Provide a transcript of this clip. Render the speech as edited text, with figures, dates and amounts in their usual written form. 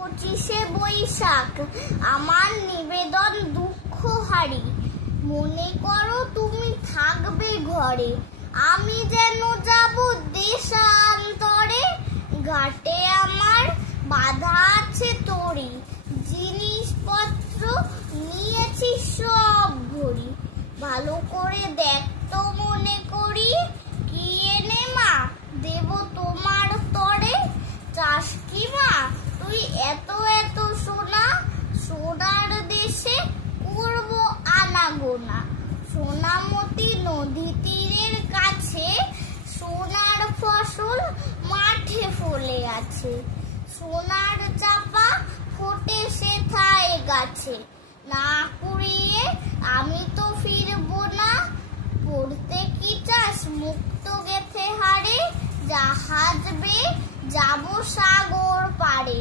25শে বৈশাখ আমার নিবেদন দুঃখ হারি, মনে করো তুমি থাকবে ঘরে, আমি যেন যাব দেশান্তরে। ঘাটে আমার বাধা আছে তরি, জিনিসপত্র নিয়েছি সব ভরি। ভালো করে দেখ তো মনে করি, কি এনে মা দেব তোমার তরে। চাস কি মা তুই এত এত সোনা, সোনার দেশে করব আনাগোনা। সোনামতি নদী তীরের কাছে, সোনার ফসল মাঠে ফলে আছে। সোনার চাপা ফোটে সেথায় গাছে, না কুড়িয়ে আমি তো ফিরবো না। পড়তে কি চাস মুক্ত গেথে হাড়ে, জাহাজ বেয়ে যাবো সাগর পাড়ে।